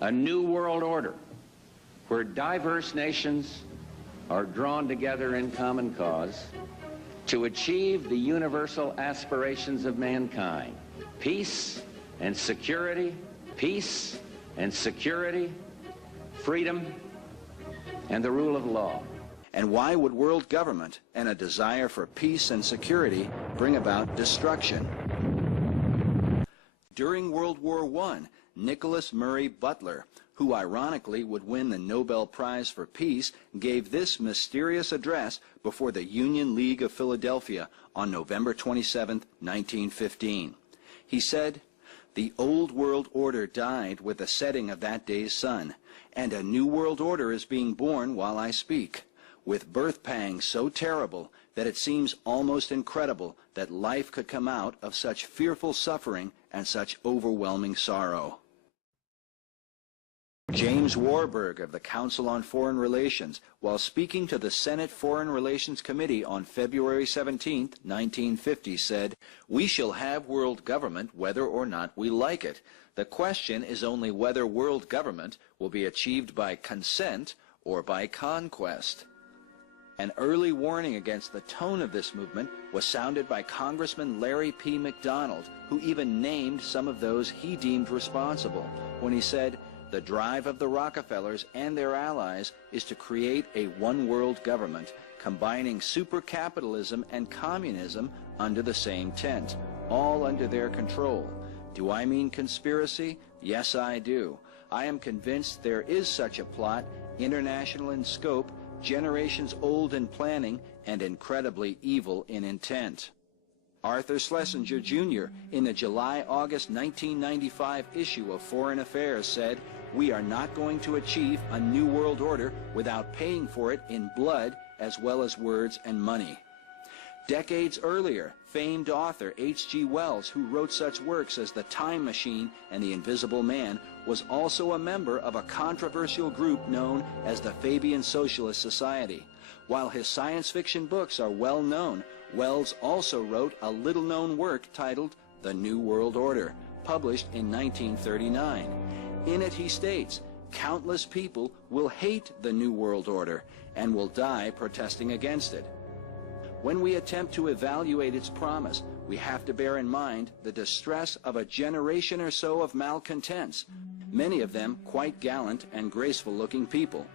a new world order where diverse nations are drawn together in common cause to achieve the universal aspirations of mankind: peace and security, freedom, and the rule of law. And why would world government and a desire for peace and security bring about destruction? During World War I, Nicholas Murray Butler, who ironically would win the Nobel Prize for Peace, gave this mysterious address before the Union League of Philadelphia on November 27, 1915. He said, "The old world order died with the setting of that day's sun, and a new world order is being born while I speak, with birth pangs so terrible that it seems almost incredible that life could come out of such fearful suffering and such overwhelming sorrow." James Warburg of the Council on Foreign Relations, while speaking to the Senate Foreign Relations Committee on February 17, 1950, said, "We shall have world government whether or not we like it. The question is only whether world government will be achieved by consent or by conquest." An early warning against the tone of this movement was sounded by Congressman Larry P. McDonald, who even named some of those he deemed responsible, when he said, "The drive of the Rockefellers and their allies is to create a one-world government, combining supercapitalism and communism under the same tent, all under their control. Do I mean conspiracy? Yes, I do. I am convinced there is such a plot, international in scope, generations old in planning, and incredibly evil in intent." Arthur Schlesinger, Jr., in the July-August 1995 issue of Foreign Affairs said, "We are not going to achieve a new world order without paying for it in blood as well as words and money." Decades earlier, famed author H.G. Wells, who wrote such works as The Time Machine and The Invisible Man, was also a member of a controversial group known as the Fabian Socialist Society. While his science fiction books are well known, Wells also wrote a little-known work titled The New World Order, published in 1939. In it he states, "Countless people will hate the New World Order and will die protesting against it." When we attempt to evaluate its promise, we have to bear in mind the distress of a generation or so of malcontents, many of them quite gallant and graceful-looking people.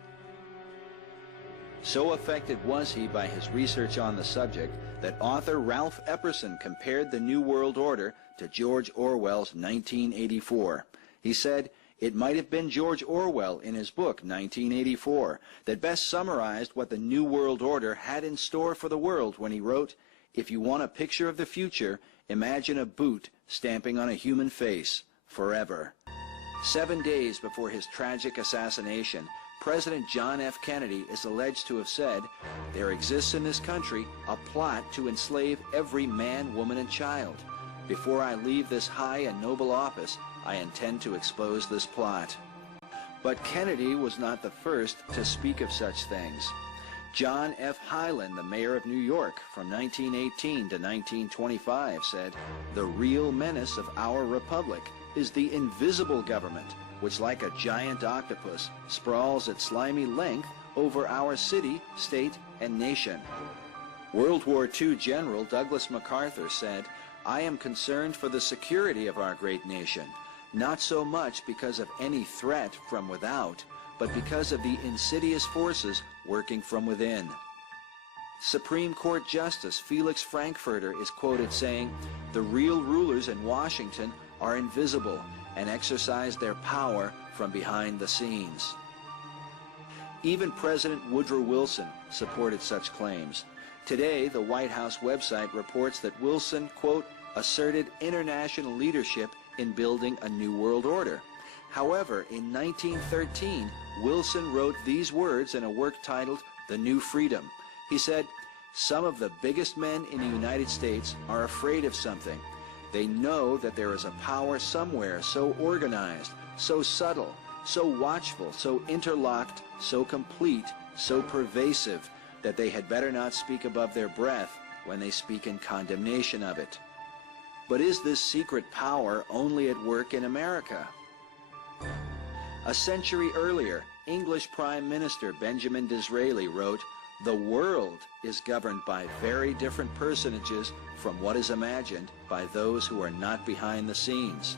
So affected was he by his research on the subject that author Ralph Epperson compared the New World Order to George Orwell's 1984. He said, "It might have been George Orwell in his book 1984 that best summarized what the New World Order had in store for the world when he wrote, 'If you want a picture of the future, imagine a boot stamping on a human face forever.'" 7 days before his tragic assassination, President John F. Kennedy is alleged to have said, "There exists in this country a plot to enslave every man, woman, and child. Before I leave this high and noble office, I intend to expose this plot." But Kennedy was not the first to speak of such things. John F. Hyland, the mayor of New York from 1918 to 1925, said, "The real menace of our republic is the invisible government, which like a giant octopus sprawls its slimy length over our city, state, and nation." World War II General Douglas MacArthur said, "I am concerned for the security of our great nation, not so much because of any threat from without, but because of the insidious forces working from within." Supreme Court Justice Felix Frankfurter is quoted saying, "The real rulers in Washington are invisible and exercise their power from behind the scenes." Even President Woodrow Wilson supported such claims. Today, the White House website reports that Wilson, quote, "asserted international leadership in building a new world order." However, in 1913, Wilson wrote these words in a work titled The New Freedom. He said, "Some of the biggest men in the United States are afraid of something. They know that there is a power somewhere so organized, so subtle, so watchful, so interlocked, so complete, so pervasive, that they had better not speak above their breath when they speak in condemnation of it." But is this secret power only at work in America? A century earlier, English Prime Minister Benjamin Disraeli wrote, "The world is governed by very different personages from what is imagined by those who are not behind the scenes."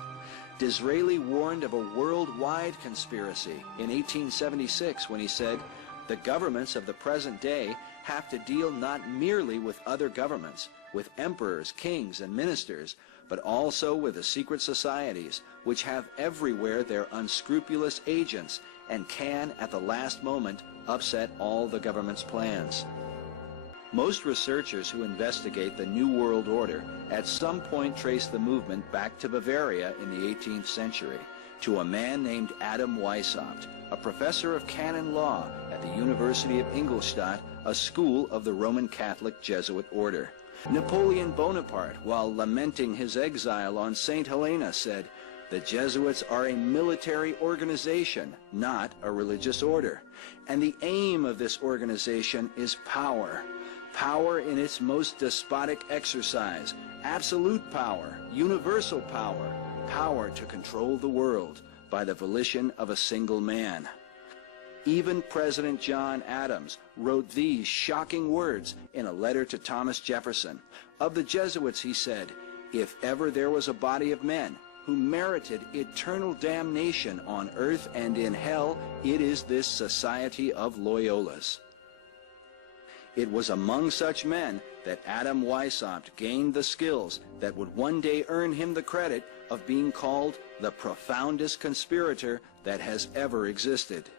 Disraeli warned of a worldwide conspiracy in 1876 when he said, "The governments of the present day have to deal not merely with other governments, with emperors, kings, and ministers, but also with the secret societies, which have everywhere their unscrupulous agents and can, at the last moment, upset all the government's plans." Most researchers who investigate the New World Order at some point trace the movement back to Bavaria in the 18th century, to a man named Adam Weishaupt, a professor of canon law at the University of Ingolstadt, a school of the Roman Catholic Jesuit order. Napoleon Bonaparte, while lamenting his exile on St. Helena, said, "The Jesuits are a military organization, not a religious order. And the aim of this organization is power. Power in its most despotic exercise, absolute power, universal power, power to control the world by the volition of a single man." Even President John Adams wrote these shocking words in a letter to Thomas Jefferson. Of the Jesuits, he said, "If ever there was a body of men who merited eternal damnation on earth and in hell, it is this Society of Loyolas." It was among such men that Adam Weishaupt gained the skills that would one day earn him the credit of being called the profoundest conspirator that has ever existed.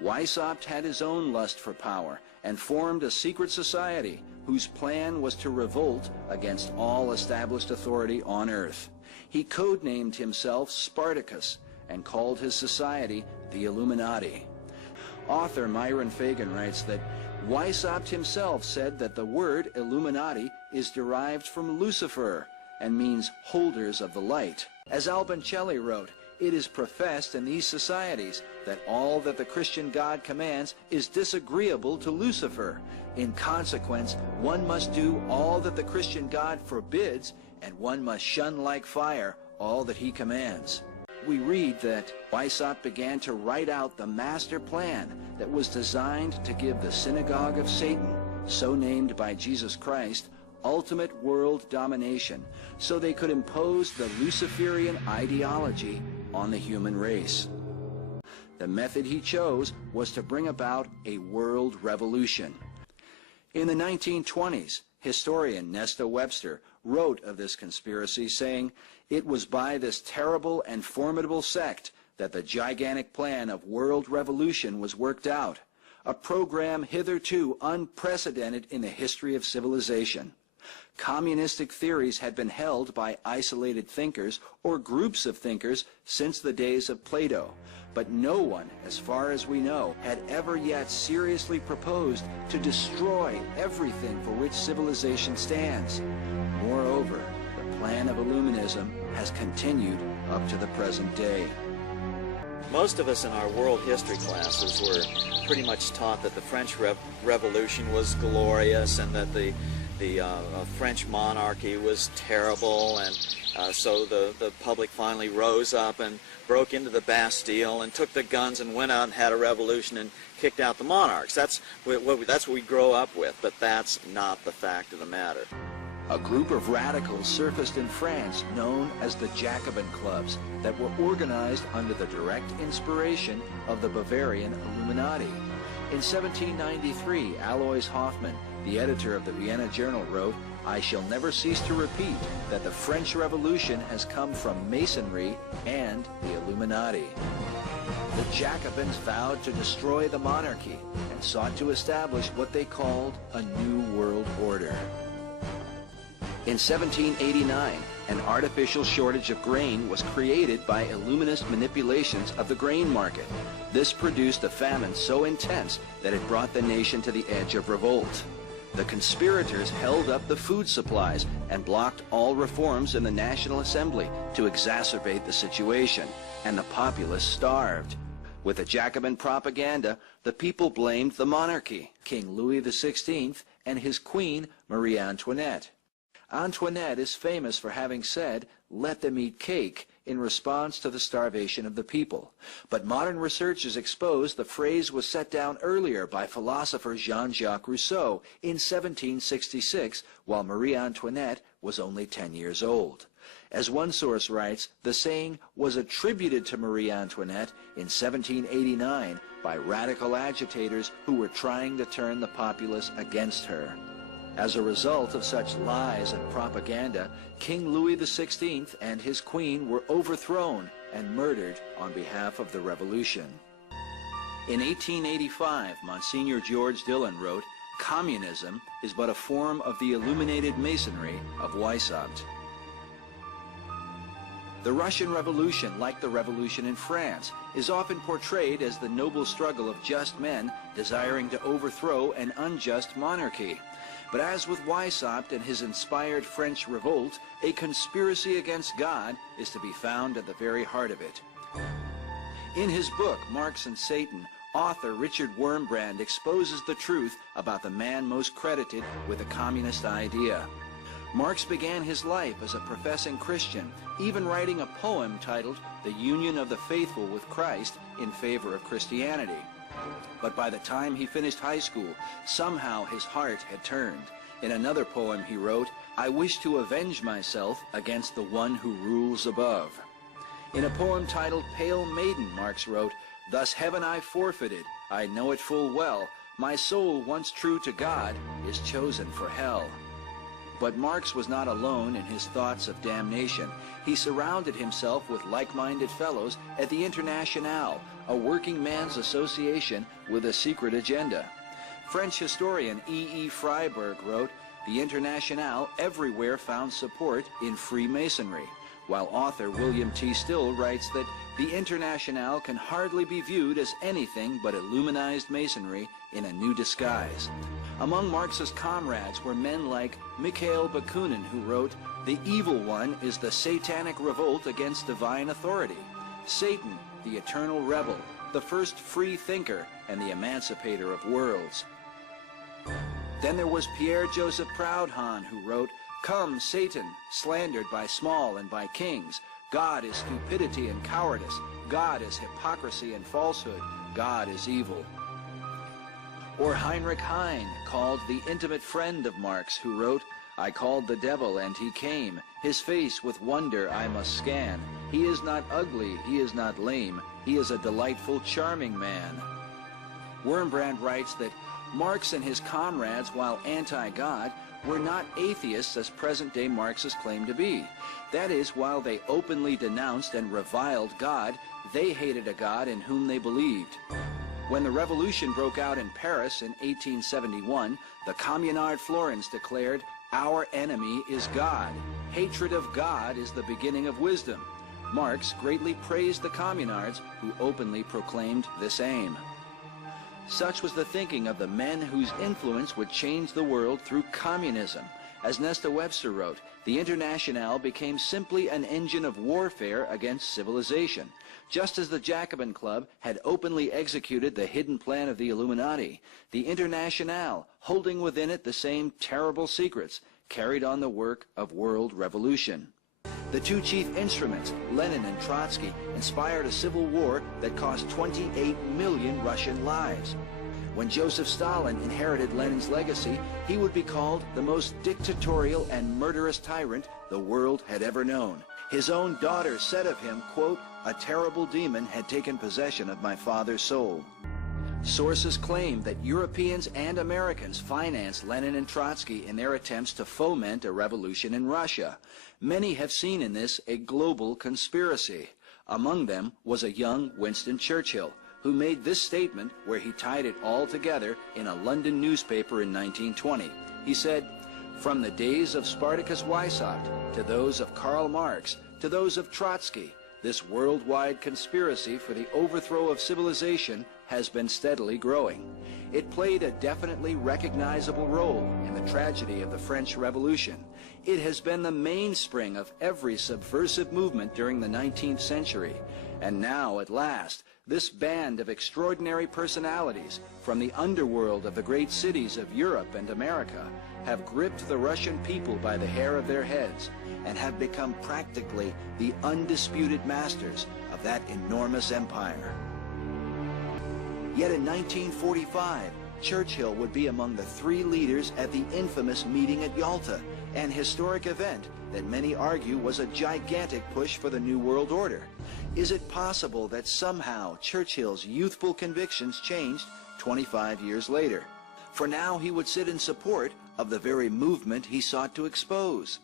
Weishaupt had his own lust for power and formed a secret society whose plan was to revolt against all established authority on earth. He codenamed himself Spartacus and called his society the Illuminati. Author Myron Fagan writes that Weishaupt himself said that the word Illuminati is derived from Lucifer and means holders of the light. As Albincelli wrote, "It is professed in these societies that all that the Christian God commands is disagreeable to Lucifer. In consequence, one must do all that the Christian God forbids, and one must shun like fire all that he commands." We read that Weishaupt began to write out the master plan that was designed to give the synagogue of Satan, so named by Jesus Christ, ultimate world domination, so they could impose the Luciferian ideology on the human race. The method he chose was to bring about a world revolution. In the 1920s, historian Nesta Webster wrote of this conspiracy, saying, "It was by this terrible and formidable sect that the gigantic plan of world revolution was worked out, a program hitherto unprecedented in the history of civilization. Communistic theories had been held by isolated thinkers or groups of thinkers since the days of Plato, but no one, as far as we know, had ever yet seriously proposed to destroy everything for which civilization stands. Moreover, the plan of Illuminism has continued up to the present day." Most of us in our world history classes were pretty much taught that the French Revolution was glorious and that the French monarchy was terrible, and so the public finally rose up and broke into the Bastille and took the guns and went out and had a revolution and kicked out the monarchs. That's what we grow up with, but that's not the fact of the matter. A group of radicals surfaced in France known as the Jacobin clubs that were organized under the direct inspiration of the Bavarian Illuminati. In 1793, Alois Hoffmann, the editor of the Vienna Journal, wrote, "I shall never cease to repeat that the French Revolution has come from Masonry and the Illuminati." The Jacobins vowed to destroy the monarchy and sought to establish what they called a new world order. In 1789, an artificial shortage of grain was created by Illuminist manipulations of the grain market. This produced a famine so intense that it brought the nation to the edge of revolt. The conspirators held up the food supplies and blocked all reforms in the National Assembly to exacerbate the situation, and the populace starved. With the Jacobin propaganda, the people blamed the monarchy, King Louis XVI, and his queen, Marie Antoinette. Antoinette is famous for having said, "Let them eat cake. in response to the starvation of the people. But modern researchers expose the phrase was set down earlier by philosopher Jean-Jacques Rousseau in 1766, while Marie Antoinette was only 10 years old. As one source writes, the saying was attributed to Marie Antoinette in 1789 by radical agitators who were trying to turn the populace against her. As a result of such lies and propaganda, King Louis XVI and his queen were overthrown and murdered on behalf of the revolution. In 1885, Monsignor George Dillon wrote, "Communism is but a form of the illuminated masonry of Weishaupt." The Russian Revolution, like the revolution in France, is often portrayed as the noble struggle of just men desiring to overthrow an unjust monarchy. But as with Weishaupt and his inspired French revolt, a conspiracy against God is to be found at the very heart of it. In his book, Marx and Satan, author Richard Wurmbrand exposes the truth about the man most credited with the communist idea. Marx began his life as a professing Christian, even writing a poem titled "The Union of the Faithful with Christ" in favor of Christianity. But by the time he finished high school, somehow his heart had turned. In another poem he wrote, "I wish to avenge myself against the one who rules above." In a poem titled "Pale Maiden," Marx wrote, "Thus heaven I forfeited, I know it full well, my soul once true to God is chosen for hell." But Marx was not alone in his thoughts of damnation. He surrounded himself with like-minded fellows at the Internationale, a working man's association with a secret agenda. French historian E. Freiberg wrote, "The Internationale everywhere found support in Freemasonry," while author William T. Still writes that the Internationale can hardly be viewed as anything but Illuminized Masonry in a new disguise. Among Marx's comrades were men like Mikhail Bakunin, who wrote, "The evil one is the satanic revolt against divine authority. Satan, the eternal rebel, the first free thinker, and the emancipator of worlds." Then there was Pierre-Joseph Proudhon, who wrote, "Come, Satan, slandered by small and by kings. God is stupidity and cowardice. God is hypocrisy and falsehood. God is evil." Or Heinrich Heine, called the intimate friend of Marx, who wrote, "I called the devil and he came. His face with wonder I must scan. He is not ugly, he is not lame. He is a delightful, charming man." Wurmbrand writes that Marx and his comrades, while anti-God, were not atheists as present-day Marxists claim to be. That is, while they openly denounced and reviled God, they hated a God in whom they believed. When the revolution broke out in Paris in 1871, the Communard Florins declared, "Our enemy is God. Hatred of God is the beginning of wisdom." Marx greatly praised the Communards, who openly proclaimed this aim. Such was the thinking of the men whose influence would change the world through communism. As Nesta Webster wrote, the Internationale became simply an engine of warfare against civilization. Just as the Jacobin Club had openly executed the hidden plan of the Illuminati, the Internationale, holding within it the same terrible secrets, carried on the work of world revolution. The two chief instruments, Lenin and Trotsky, inspired a civil war that cost 28 million Russian lives. When Joseph Stalin inherited Lenin's legacy, he would be called the most dictatorial and murderous tyrant the world had ever known. His own daughter said of him, quote, "A terrible demon had taken possession of my father's soul." Sources claim that Europeans and Americans financed Lenin and Trotsky in their attempts to foment a revolution in Russia. Many have seen in this a global conspiracy. Among them was a young Winston Churchill, who made this statement where he tied it all together in a London newspaper in 1920. He said, "From the days of Spartacus Weishaupt to those of Karl Marx to those of Trotsky, this worldwide conspiracy for the overthrow of civilization has been steadily growing. It played a definitely recognizable role in the tragedy of the French Revolution. It has been the mainspring of every subversive movement during the 19th century. And now, at last, This band of extraordinary personalities from the underworld of the great cities of Europe and America have gripped the Russian people by the hair of their heads and have become practically the undisputed masters of that enormous empire. Yet in 1945, Churchill would be among the 3 leaders at the infamous meeting at Yalta, an historic event that many argue was a gigantic push for the New World Order. Is it possible that somehow Churchill's youthful convictions changed 25 years later? For now he would sit in support of the very movement he sought to expose.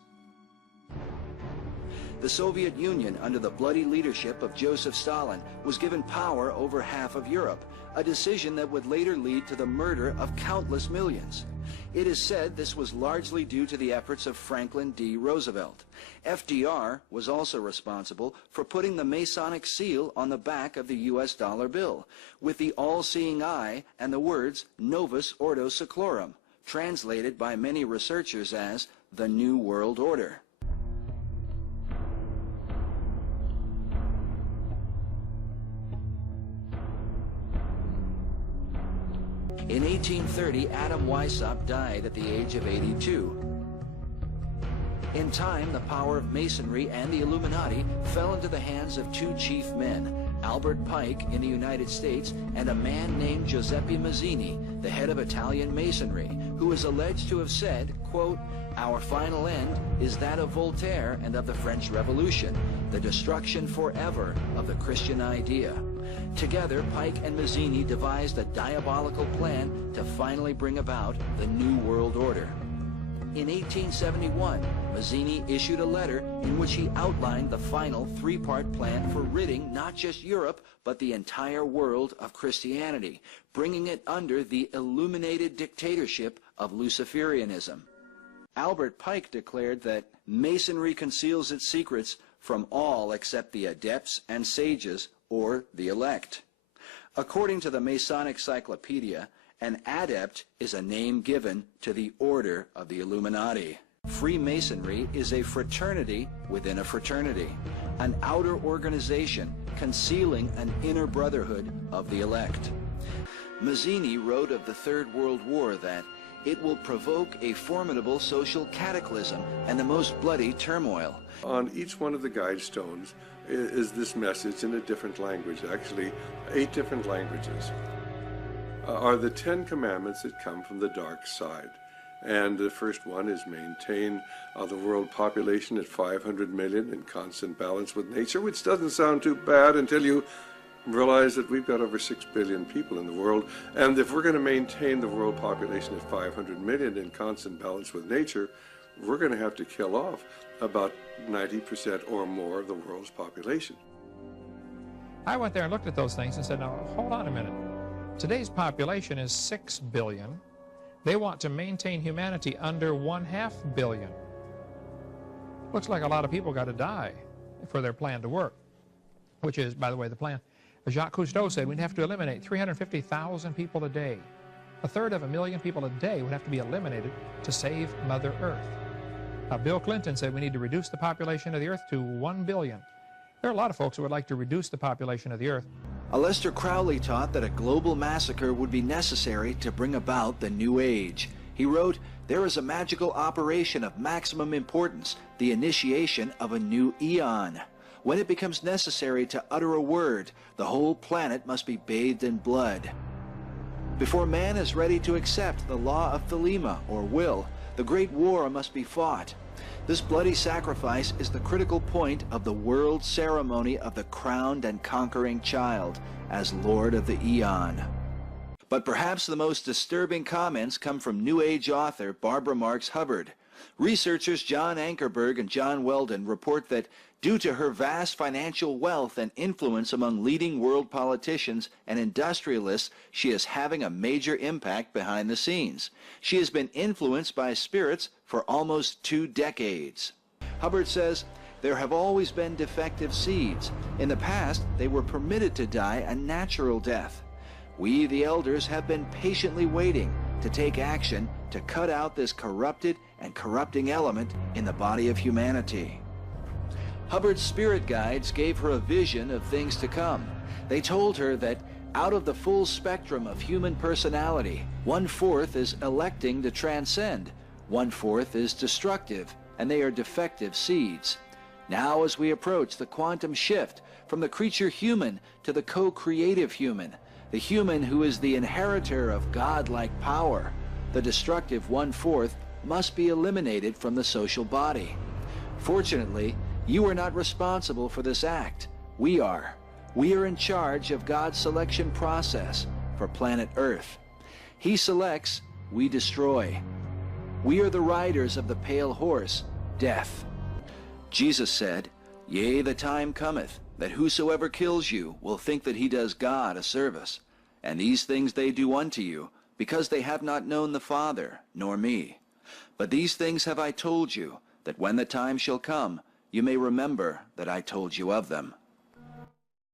The Soviet Union, under the bloody leadership of Joseph Stalin, was given power over half of Europe, a decision that would later lead to the murder of countless millions. It is said this was largely due to the efforts of Franklin D. Roosevelt. FDR was also responsible for putting the Masonic seal on the back of the U.S. dollar bill, with the all-seeing eye and the words Novus Ordo Seclorum, translated by many researchers as the New World Order. In 1830, Adam Weishaupt died at the age of 82. In time, the power of Masonry and the Illuminati fell into the hands of 2 chief men, Albert Pike in the United States and a man named Giuseppe Mazzini, the head of Italian Masonry, who is alleged to have said, quote, "Our final end is that of Voltaire and of the French Revolution, the destruction forever of the Christian idea." Together, Pike and Mazzini devised a diabolical plan to finally bring about the New World Order. In 1871, Mazzini issued a letter in which he outlined the final 3-part plan for ridding not just Europe, but the entire world of Christianity, bringing it under the illuminated dictatorship of Luciferianism. Albert Pike declared that Masonry conceals its secrets from all except the adepts and sages, or the elect. According to the Masonic Cyclopedia, an adept is a name given to the order of the Illuminati. Freemasonry is a fraternity within a fraternity, an outer organization concealing an inner brotherhood of the elect. Mazzini wrote of the Third World War that it will provoke a formidable social cataclysm and the most bloody turmoil. On each one of the guide stones is this message in a different language, actually 8 different languages, are the 10 commandments that come from the dark side. And the first one is maintain the world population at 500 million in constant balance with nature, which doesn't sound too bad until you realize that we've got over 6 billion people in the world, and if we're going to maintain the world population at 500 million in constant balance with nature, we're going to have to kill off about 90% or more of the world's population. I went there and looked at those things and said, now, hold on a minute. Today's population is 6 billion. They want to maintain humanity under 1/2 billion. Looks like a lot of people got to die for their plan to work, which is, by the way, the plan. Jacques Cousteau said we'd have to eliminate 350,000 people a day. 1/3 of a million people a day would have to be eliminated to save Mother Earth. Bill Clinton said we need to reduce the population of the Earth to 1 billion. There are a lot of folks who would like to reduce the population of the Earth. Aleister Crowley taught that a global massacre would be necessary to bring about the New Age. He wrote, "There is a magical operation of maximum importance, the initiation of a new eon. When it becomes necessary to utter a word, the whole planet must be bathed in blood. Before man is ready to accept the law of Thelema, or will, the great war must be fought. This bloody sacrifice is the critical point of the world ceremony of the crowned and conquering child as Lord of the Eon." But perhaps the most disturbing comments come from New Age author Barbara Marx Hubbard. Researchers John Ankerberg and John Weldon report that due to her vast financial wealth and influence among leading world politicians and industrialists, she is having a major impact behind the scenes. She has been influenced by spirits for almost 2 decades. Hubbard says, "There have always been defective seeds. In the past, they were permitted to die a natural death. We, the elders, have been patiently waiting to take action to cut out this corrupted and corrupting element in the body of humanity." Hubbard's spirit guides gave her a vision of things to come. They told her that out of the full spectrum of human personality, 1/4 is electing to transcend, 1/4 is destructive, and they are defective seeds. Now as we approach the quantum shift from the creature human to the co-creative human, the human who is the inheritor of God-like power, the destructive 1/4 must be eliminated from the social body. Fortunately, you are not responsible for this act. We are. We are in charge of God's selection process for planet Earth. He selects, we destroy. We are the riders of the pale horse, death. Jesus said, "Yea, the time cometh, that whosoever kills you will think that he does God a service. And these things they do unto you, because they have not known the Father, nor me. But these things have I told you, that when the time shall come, you may remember that I told you of them."